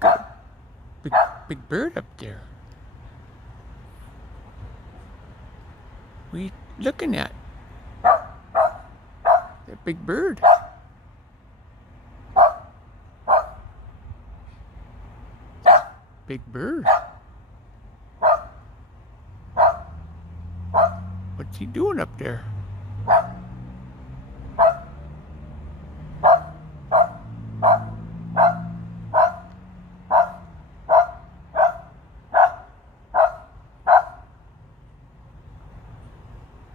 got a big bird up there. What are you looking at? That big bird. Big bird. What's he doing up there?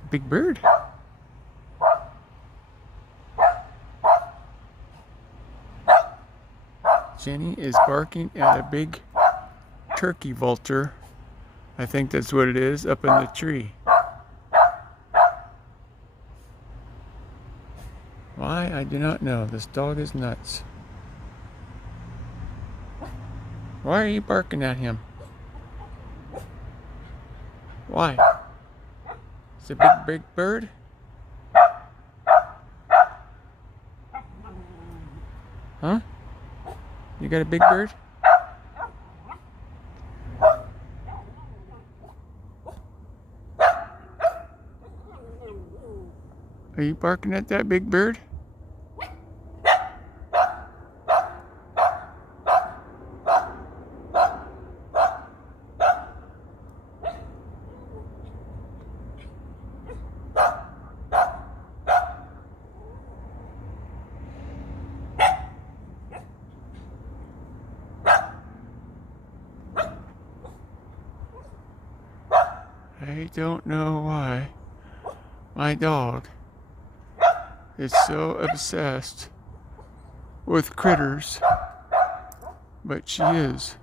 Big bird. Jenny is barking at a big turkey vulture. I think that's what it is, up in the tree. Why? I do not know. This dog is nuts. Why are you barking at him? Why? It's a big bird? Huh? You got a big bird? Are you barking at that big bird? I don't know why my dog is so obsessed with critters, but she is.